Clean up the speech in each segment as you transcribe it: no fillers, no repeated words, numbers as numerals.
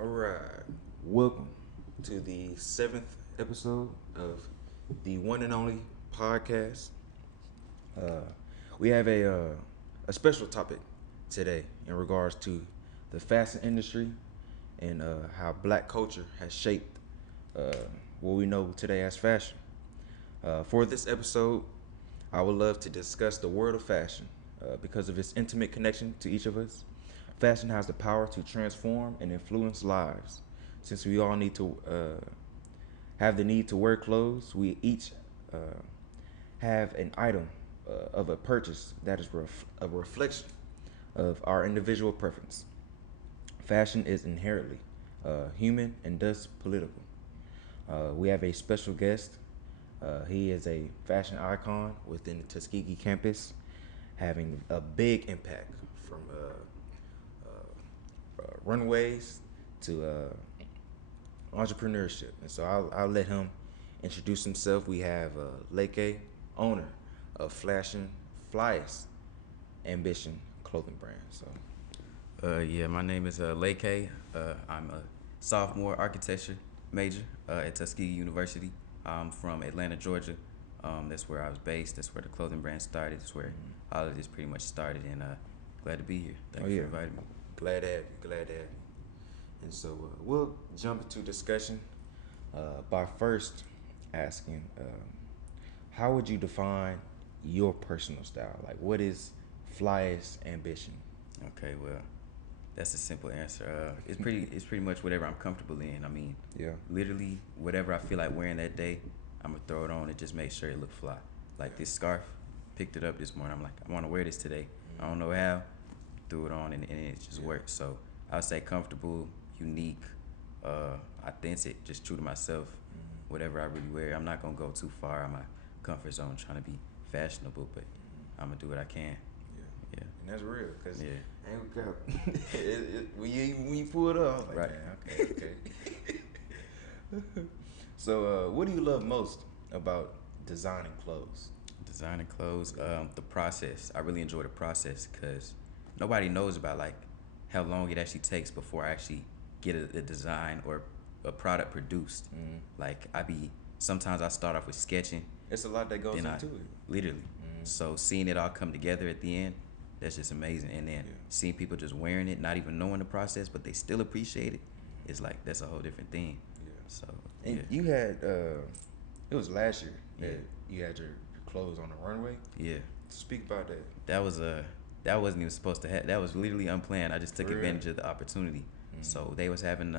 All right. Welcome to the seventh episode of the one and only podcast. Uh, we have a special topic today in regards to the fashion industry and how black culture has shaped uh, what we know today as fashion. For this episode, I would love to discuss the world of fashion because of its intimate connection to each of us. Fashion has the power to transform and influence lives. Since we all need to have the need to wear clothes, we each uh, have an item of a purchase that is a reflection of our individual preference. Fashion is inherently human and thus political. We have a special guest. He is a fashion icon within the Tuskegee campus, having a big impact from runways to entrepreneurship. And so I'll let him introduce himself. We have Leke, owner of Flyest Ambition clothing brand. So, Yeah, my name is Leke. I'm a sophomore architecture major at Tuskegee University. I'm from Atlanta, Georgia. That's where I was based. That's where the clothing brand started. That's where all of this pretty much started. And glad to be here. Thank you for inviting me. Glad to have you. Glad to have you. And so we'll jump into discussion by first asking, how would you define your personal style? Like, what is Flyest Ambition? Okay, well, that's a simple answer. It's pretty much whatever I'm comfortable in. I mean, Yeah. literally whatever I feel like wearing that day, I'm gonna throw it on and just make sure it look fly. Like this scarf, picked it up this morning. I'm like, I want to wear this today. I don't know how, threw it on and it just worked. So I would say comfortable, unique, authentic, just true to myself. Whatever I really wear, I'm not gonna go too far out my comfort zone trying to be fashionable, but I'm gonna do what I can. Yeah. And that's real, cause Yeah. ain't got when you pull it off, like, Right. man, okay. So, what do you love most about designing clothes? Designing clothes, the process. I really enjoy the process because nobody knows about like how long it actually takes before I actually get a design or a product produced. Like sometimes I start off with sketching, It's a lot that goes then into it. literally. So seeing it all come together at the end, that's just amazing. And then seeing people just wearing it, not even knowing the process, but they still appreciate it, it's like that's a whole different thing. Yeah. So And yeah, you had it was last year Yeah. that you had your clothes on the runway. yeah. Speak about that. That was that wasn't even supposed to happen. That was literally unplanned. I just took For real? advantage of the opportunity. So they was having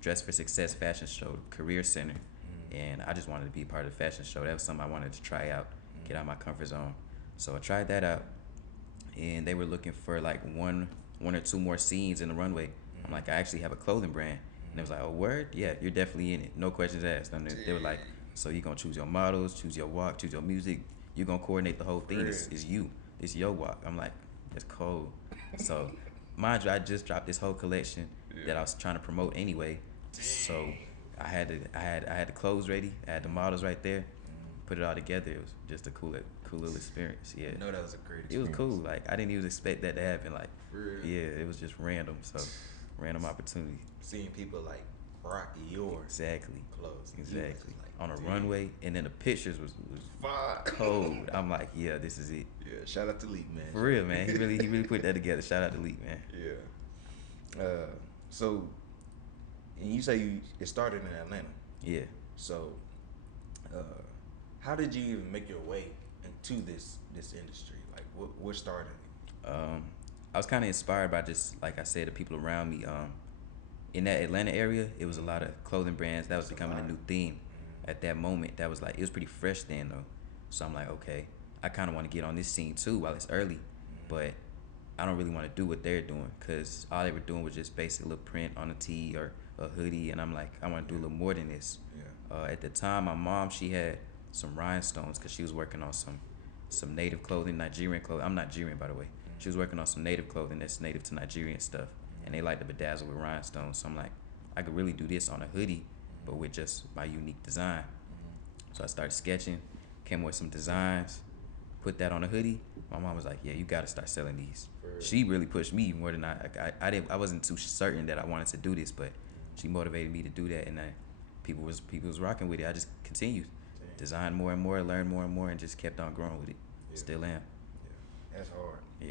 Dress for Success fashion show, Career Center, and I just wanted to be part of the fashion show. That was something I wanted to try out, get out of my comfort zone. So I tried that out, and they were looking for like one or two more scenes in the runway. I'm like, I actually have a clothing brand, and they was like, oh word, yeah, you're definitely in it. No questions asked. And they were like, so you're gonna choose your models, choose your walk, choose your music. You're gonna coordinate the whole thing. It's you. It's your walk. I'm like, it's cold. So mind you, I just dropped this whole collection that I was trying to promote anyway. So I had the clothes ready. I had the models right there. Put it all together. It was just a cool little experience. Yeah. I know that was a great It was experience. cool. Like I didn't even expect that to happen. Like For real. yeah, it was just random. So random opportunity. Seeing people like rock your Exactly. clothes. Exactly. Like, On a damn. runway, and then the pictures was Fuck. cold. I'm like, yeah, this is it. Yeah, shout out to Leek, man. For real, man. He really put that together. Shout out to Leke, man. Yeah. So, and you say it started in Atlanta. Yeah. So, how did you even make your way into this industry? Like, what started it? I was kind of inspired by just like I said, the people around me. In that Atlanta area, it was a lot of clothing brands that was becoming a new thing. At that moment, that was like it was pretty fresh then though. So I'm like, okay, I kind of want to get on this scene too while it's early, but I don't really want to do what they're doing because all they were doing was just basic little print on a tee or a hoodie, and I'm like, I want to do a little more than this. Yeah. At the time, my mom she had some rhinestones because she was working on some native clothing, Nigerian clothing. I'm Nigerian by the way. She was working on some native clothing that's native to Nigerian stuff, and they like to bedazzle with rhinestones. So I'm like, I could really do this on a hoodie, but with just my unique design. So I started sketching, came up with some designs, put that on a hoodie, my mom was like, yeah, you got to start selling these. For real. She really pushed me more than I wasn't too certain that I wanted to do this, but she motivated me to do that, and people was rocking with it. I just continued, designed more and more, learned more and more, and just kept on growing with it. Yeah. Still am. Yeah, that's hard. Yeah.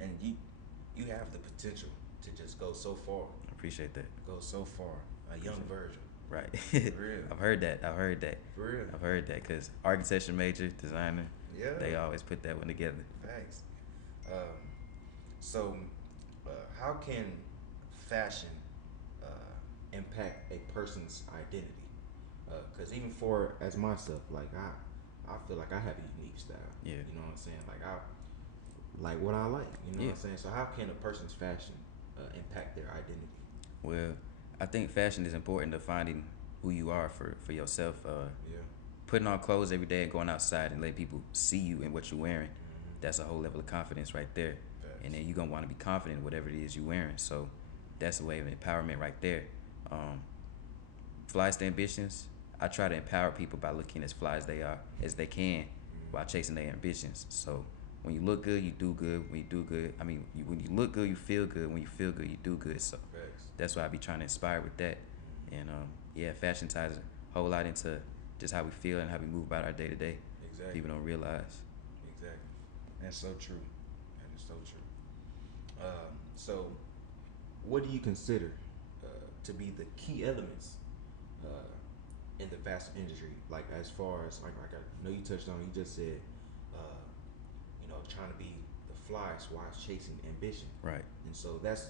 And you have the potential to just go so far. I appreciate that. Go so far. A young Virgil. Right. For real. I've heard that. For real. I've heard that because architecture major, designer, Yeah. they always put that one together. Thanks. So, how can fashion impact a person's identity? Because even for as myself, like I feel like I have a unique style. Yeah. You know what I'm saying? Like I like what I like. You know what I'm saying? So how can a person's fashion impact their identity? Well, I think fashion is important to finding who you are for yourself. Yeah. Putting on clothes every day and going outside and letting people see you and what you're wearing, that's a whole level of confidence right there. Facts. And then you're going to want to be confident in whatever it is you're wearing. So that's a way of empowerment right there. Flyest ambitions, I try to empower people by looking as fly as they can while chasing their ambitions. So when you look good, you do good. When you do good, when you look good, you feel good. When you feel good, you do good. So Facts. that's why I be trying to inspire with that. And fashion ties a whole lot into just how we feel and how we move about our day to day. Exactly. People don't realize. Exactly. That's so true. That is so true. So, what do you consider to be the key elements in the fashion industry? Like as far as like I know you touched on, you just said, trying to be the flyest while chasing ambition. Right. And so that's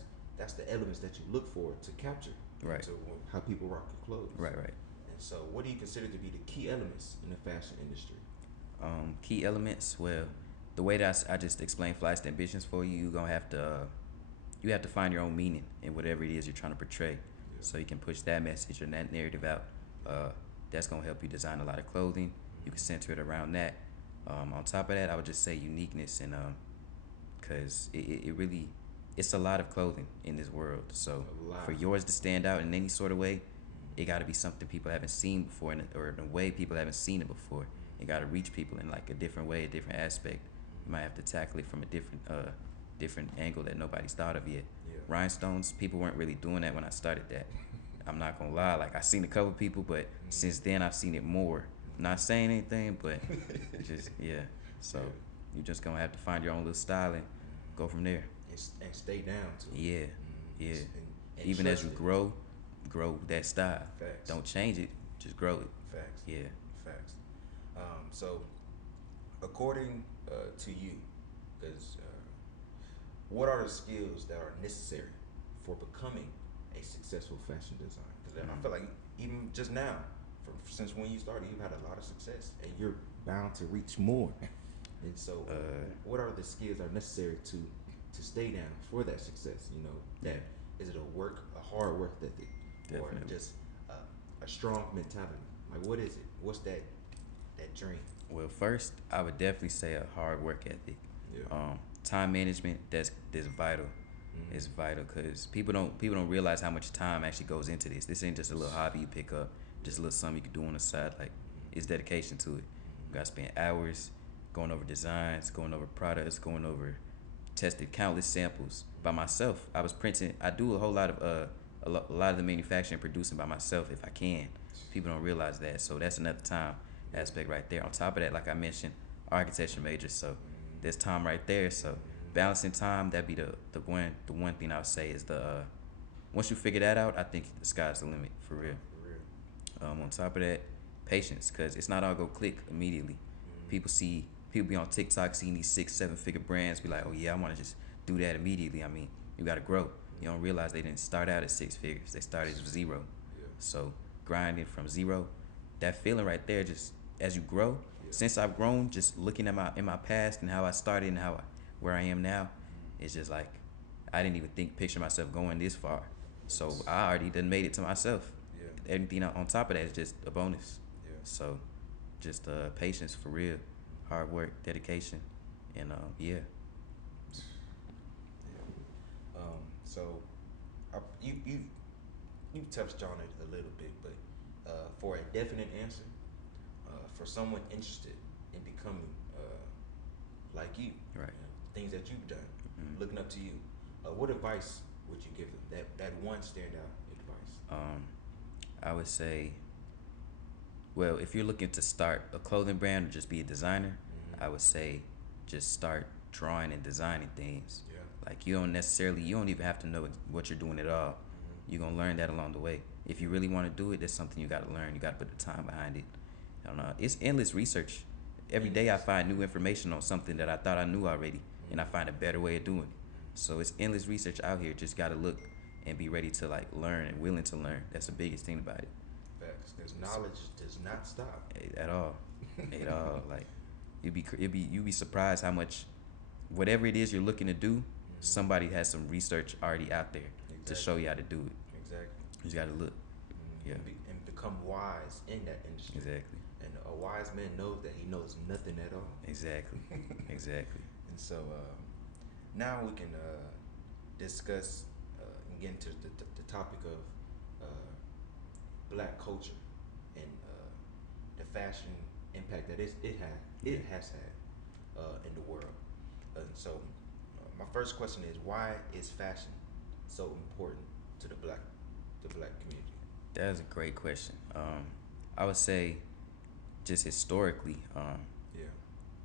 the elements that you look for to capture. Right. To how people rock your clothes. Right. And so, what do you consider to be the key elements in the fashion industry? Key elements. Well, the way that I just explained Flyest ambitions for you, you're gonna have to find your own meaning in whatever it is you're trying to portray, so you can push that message and that narrative out. That's gonna help you design a lot of clothing. You can center it around that. On top of that, I would just say uniqueness, and cause it's a lot of clothing in this world. So for yours to stand out in any sort of way, it got to be something people haven't seen before, or in a way people haven't seen it before. It got to reach people in like a different way, a different aspect. You might have to tackle it from a different angle that nobody's thought of yet. Yeah. Rhinestones, people weren't really doing that when I started that. I'm not gonna lie, like I seen a couple people, but since then I've seen it more. Not saying anything, but just So you just gonna have to find your own little style and go from there. And stay down to it. Yeah. And Even as trust you it. grow that style. Facts. Don't change it, just grow it. Facts. Yeah. Facts. So, according to you, because what are the skills that are necessary for becoming a successful fashion designer? Because I feel like even just now, since when you started, you've had a lot of success, and you're bound to reach more. And so, what are the skills that are necessary to stay down for that success? That is it a hard work ethic, or Definitely. just a strong mentality? Like, what is it? What's that dream? Well, first, I would definitely say a hard work ethic. Yeah. Time management, that's vital. It's vital because people don't realize how much time actually goes into this. This ain't just a little hobby you pick up, just a little something you can do on the side. Like, it's dedication to it. You gotta spend hours going over designs, going over products, going over tested countless samples by myself. I was printing. I do a whole lot of a lot of the manufacturing and producing by myself if I can. People don't realize that, so that's another time aspect right there. On top of that, like I mentioned, architecture major, so there's time right there. So balancing time, that'd be the one thing I would say is once you figure that out, I think the sky's the limit for real. On top of that, patience, because it's not all go click immediately. People be on TikTok seeing these 6-7 figure brands, be like, oh yeah, I want to just do that immediately. You got to grow. You don't realize they didn't start out at 6 figures. They started with zero. So grinding from zero, that feeling right there, just as you grow. Since I've grown, just looking at in my past and how I started and where I am now, it's just like I didn't even picture myself going this far. So I already done made it to myself. Everything on top of that is just a bonus. So just patience for real, hard work, dedication, and So you touched on it a little bit, but for a definite answer, for someone interested in becoming like you, Right. things that you've done, Mhm. looking up to you. What advice would you give them? That one standout advice. I would say, well, if you're looking to start a clothing brand or just be a designer, Mm-hmm. I would say just start drawing and designing things. Yeah. Like you don't even have to know what you're doing at all. Mm-hmm. You're gonna learn that along the way. If you really want to do it, that's something you got to learn. You got to put the time behind it. I don't know. It's endless research. Every day I find new information on something that I thought I knew already, and I find a better way of doing it. So it's endless research out here. Just gotta look and be ready to like learn and willing to learn. That's the biggest thing about it. Facts. Because knowledge does not stop. At all, at all. Like you'd be surprised how much whatever it is you're looking to do, somebody has some research already out there to show you how to do it. Exactly. You just gotta look. Yeah. And become wise in that industry. Exactly. And a wise man knows that he knows nothing at all. Exactly. Exactly. And so now we can discuss and get into the topic of black culture and the fashion impact that it has had in the world. And so my first question is, why is fashion so important to the black community? That is a great question. I would say, just historically, Yeah.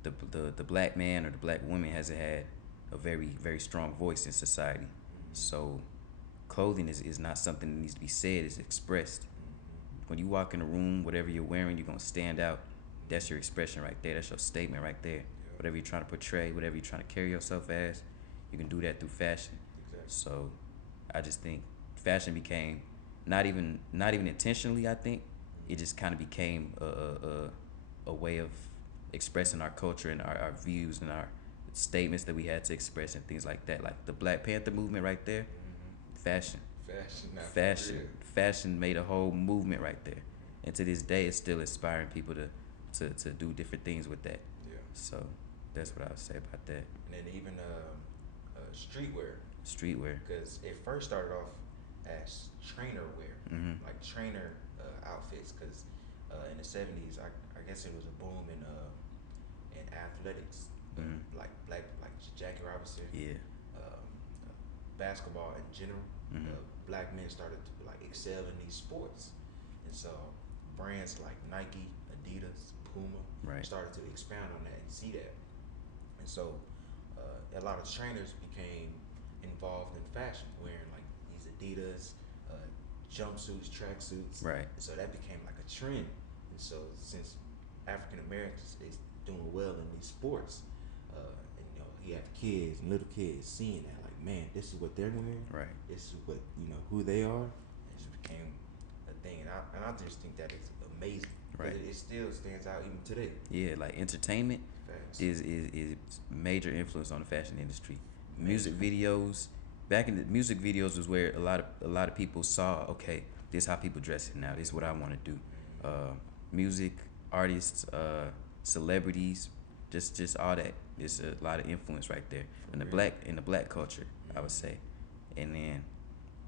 the black man or the black woman hasn't had a very strong voice in society. So clothing is not something that needs to be said, it's expressed. When you walk in a room, whatever you're wearing, you're gonna stand out. That's your expression right there. That's your statement right there. Whatever you're trying to portray, whatever you're trying to carry yourself as, you can do that through fashion. Exactly. So I just think fashion became not even intentionally. I think it just kind of became a way of expressing our culture and our views and our statements that we had to express and things like that. Like the Black Panther movement right there, fashion. Fashion. Not Fashion. real. Fashion made a whole movement right there. And to this day, it's still inspiring people to do different things with that. Yeah. So that's what I would say about that. And then even streetwear, Streetwear. because it first started off as trainer wear, Mhm. like trainer outfits. Because in the '70s, I guess it was a boom in athletics, Mhm. like Jackie Robinson, Yeah. um, basketball in general. Mhm. Black men started to like excel in these sports, and so brands like Nike, Adidas, Puma Right. started to expound on that and see that, and so a lot of trainers became involved in fashion, wearing like these Adidas jumpsuits, tracksuits, Right. and so that became like a trend. And so since African Americans is doing well in these sports, and you have kids and little kids seeing that, like, man, this is what they're wearing. Right. This is what who they are. It just became a thing, and I just think that is amazing. Right. It still stands out even today. Yeah, like entertainment Facts. is major influence on the fashion industry. Major. Music videos, back in the music videos was where a lot of people saw, okay, this is how people dress now. This is what I want to do. Music, artists, celebrities, just all that. There's a lot of influence right there in the black culture, I would say. And then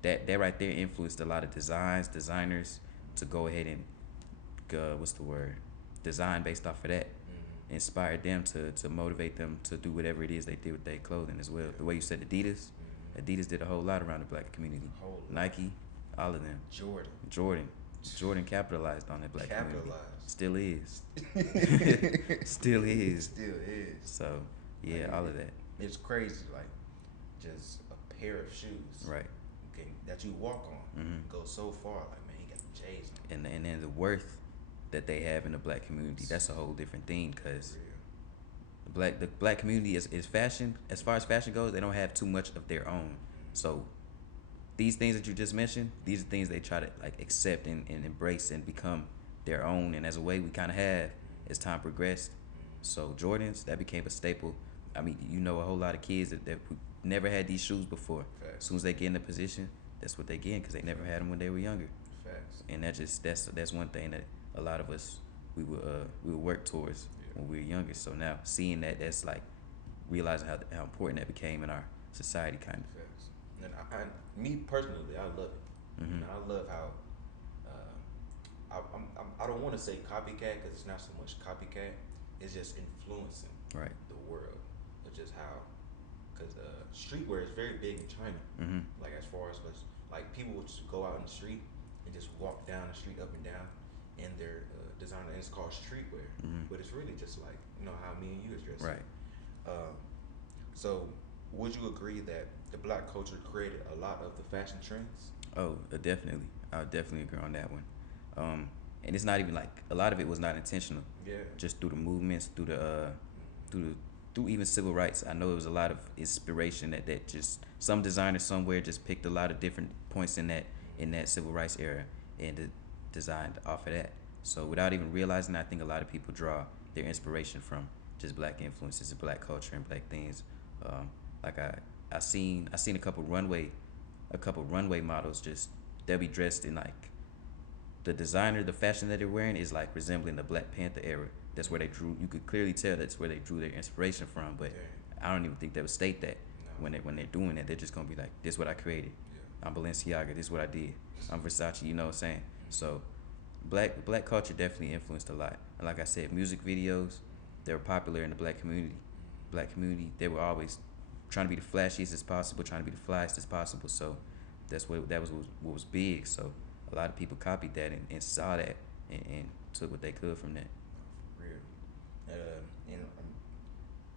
that right there influenced a lot of designers to go ahead and design based off of that. Inspired them to motivate them to do whatever it is they did with their clothing as well. The way you said Adidas did a whole lot around the black community. Whole lot. Nike, all of them. Jordan capitalized on that black community. Still is. Still is. Still is. So yeah, Like, all of that. It's crazy, like just a pair of shoes, Right. that you walk on, Mhm. go so far. Like, man, he got the J's on. And then the worth that they have in the black community, that's a whole different thing, because Real. the black community is fashion. As far as fashion goes, they don't have too much of their own. So these things that you just mentioned, these are things they try to like accept and embrace and become their own. And as a way we kind of have as time progressed. So Jordans, that became a staple. I mean, a whole lot of kids that never had these shoes before. Facts. As soon as they get in the position, that's what they get, because they never had them when they were younger. Facts. And that's one thing that a lot of us we would work towards when we were younger. So now seeing that's like realizing how important that became in our society, kind of. Facts. And me personally, I love it. Mhm. And I love how I don't want to say copycat, because it's not so much copycat. It's just influencing Right. the world. of just how, because streetwear is very big in China. Mm-hmm. Like as far as like people would just go out in the street and just walk down the street up and down in their designer, and it's called streetwear, but it's really just like how me and you is dressed. Right. Um, so would you agree that the black culture created a lot of the fashion trends? Oh, definitely. I would definitely agree on that one. And it's not even like a lot of it was not intentional. Yeah. Just through the movements, through the through even civil rights. I know it was a lot of inspiration that just some designer somewhere just picked a lot of different points in that civil rights era and designed off of that. So without even realizing, I think a lot of people draw their inspiration from just black influences, black culture, and black things. Like I seen a couple runway models just they'll be dressed in like the fashion that they're wearing is like resembling the Black Panther era. That's where they drew. You could clearly tell that's where they drew their inspiration from. But I don't even think they would state that when they're doing that. They're just gonna be like, "This is what I created. I'm Balenciaga. This is what I did. I'm Versace." You know what I'm saying? So, black culture definitely influenced a lot. And like I said, music videos they were popular in the black community. They were always trying to be the flashiest as possible, trying to be the flyest as possible. So that was what was big. So a lot of people copied that and saw that and took what they could from that. For real.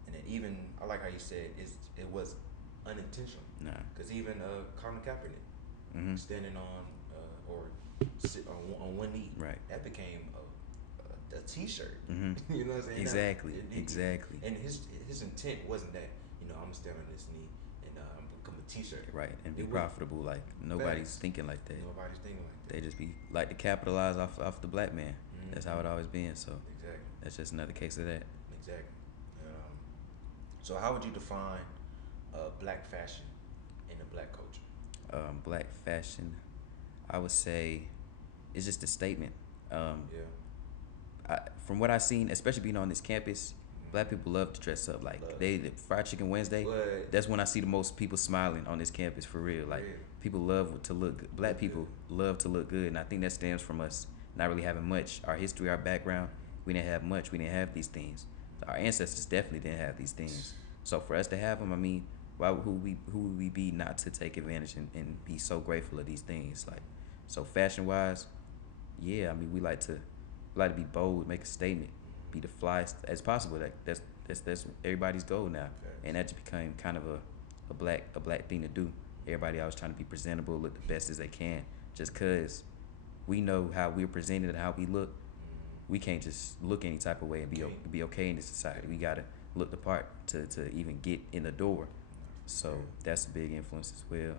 And then even I like how you said it was unintentional. Nah. Because even Colin Kaepernick standing on or sit on one knee, Right. that became a T-shirt. Mm-hmm. You know what I'm saying? Exactly. Exactly. And his intent wasn't that I'm gonna stand on this knee and I'm gonna become a T-shirt. Right. And be profitable. Like nobody's thinking like that. Nobody's thinking like that. They just be like to capitalize off the black man. That's how it always been. So exactly. That's just another case of that. Exactly. So how would you define black fashion in the black culture? Black fashion, I would say, is just a statement. From what I've seen, especially being on this campus, black people love to dress up. Like Fried Chicken Wednesday. What? That's when I see the most people smiling on this campus for real. Like people love to look good. Black people love to look good, and I think that stems from us not really having much. Our history, our background, we didn't have much. We didn't have these things. Our ancestors definitely didn't have these things. So for us to have them, I mean, who would we be not to take advantage and be so grateful of these things? Like, so fashion wise, yeah, I mean, we like to be bold, make a statement, be the flyest as possible. Like that's everybody's goal now, and that just became kind of a black thing to do. Everybody always trying to be presentable, look the best as they can, just cause we know how we're presented and how we look. We can't just look any type of way and be okay in this society. We gotta look the part to even get in the door. So that's a big influence as well.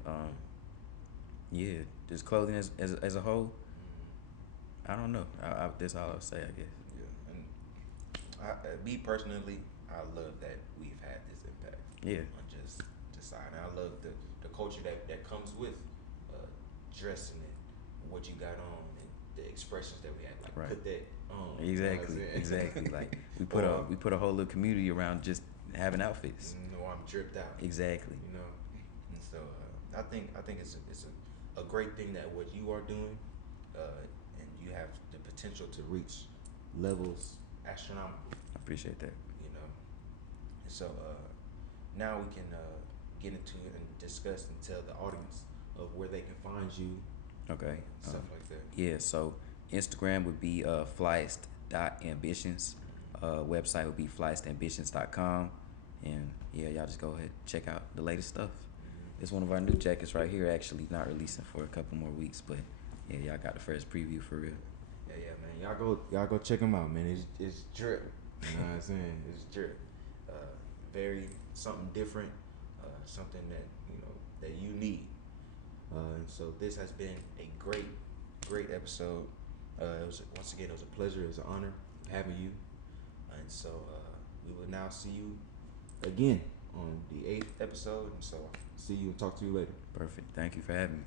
Yeah, just clothing as a whole. I don't know. That's all I'll say, I guess. Yeah, and me personally, I love that we've had this impact. Yeah. On just deciding. I love the culture that comes with dressing and what you got on and the expressions that we had. Like right. Put that on. Exactly. Exactly. Like we put a whole little community around just having outfits. I'm dripped out. Exactly. And so I think it's a great thing that what you are doing, and you have the potential to reach levels astronomical. I appreciate that. And so now we can get into it and discuss and tell the audience of where they can find you. Okay. Stuff like that. Yeah. So Instagram would be flyest.ambitions. Website would be flyestambitions.com. And yeah, y'all just go ahead and check out the latest stuff. It's one of our new jackets right here, actually not releasing for a couple more weeks, but yeah, y'all got the first preview for real. Yeah, man. Y'all go check them out, man. It's drip. You know what I'm saying? It's drip. Very something different, something that you need. And so this has been a great episode. Once again, it was a pleasure. It was an honor having you. And so we will now see you again on the 8th episode. And so see you and talk to you later. Perfect. Thank you for having me.